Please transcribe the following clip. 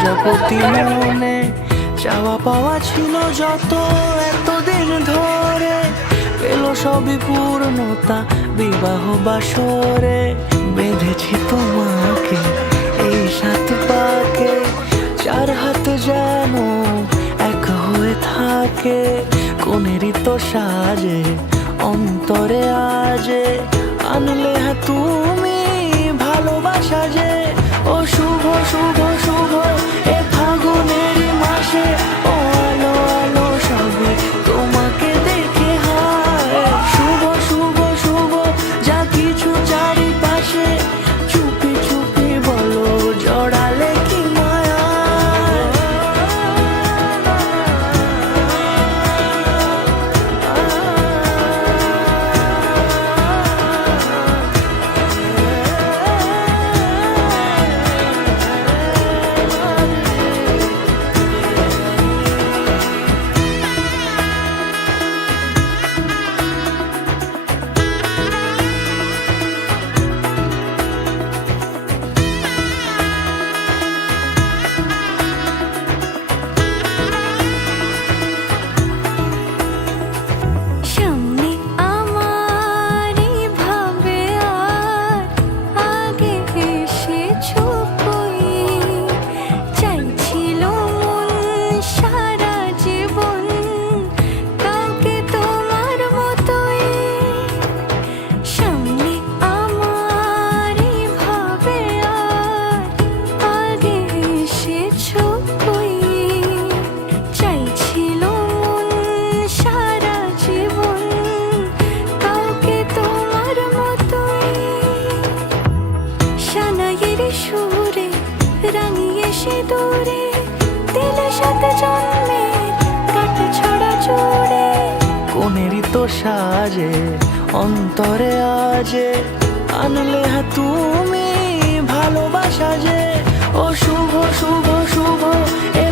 প্রজাপতি মনে চাওয়া পাওয়া ছিল যত এতদিন ধরে, পেল সবই পূর্ণতা বিবাহ বাসরে। বেঁধেছি তোমাকে এই সাত পাকে, চার হাত যেন এক হয়ে থাকে। কোনেরই তো সাজে অন্তরে আজে, আনলে হ্যাঁ তুমি ভালোবাসা যে। ও শুভ শুভ শুভ এ ফাগুনের মাসে, ও আলো আলো সবে তোমাকে দেখে হয়। শুভ শুভ শুভ যা কিছু চারিপাশে, চুপি চুপি বলো জড়ালে কি মায়া। সুরে রাঙিয়ে সে দূরে দিলে সাথে জন্মে কাট ছড়া জোড়ে। কোনেরই তো সাজে অন্তরে আজে, আনলে হ্যাঁ তুমি ভালোবাসা যে। ও শুভ শুভ শুভ এ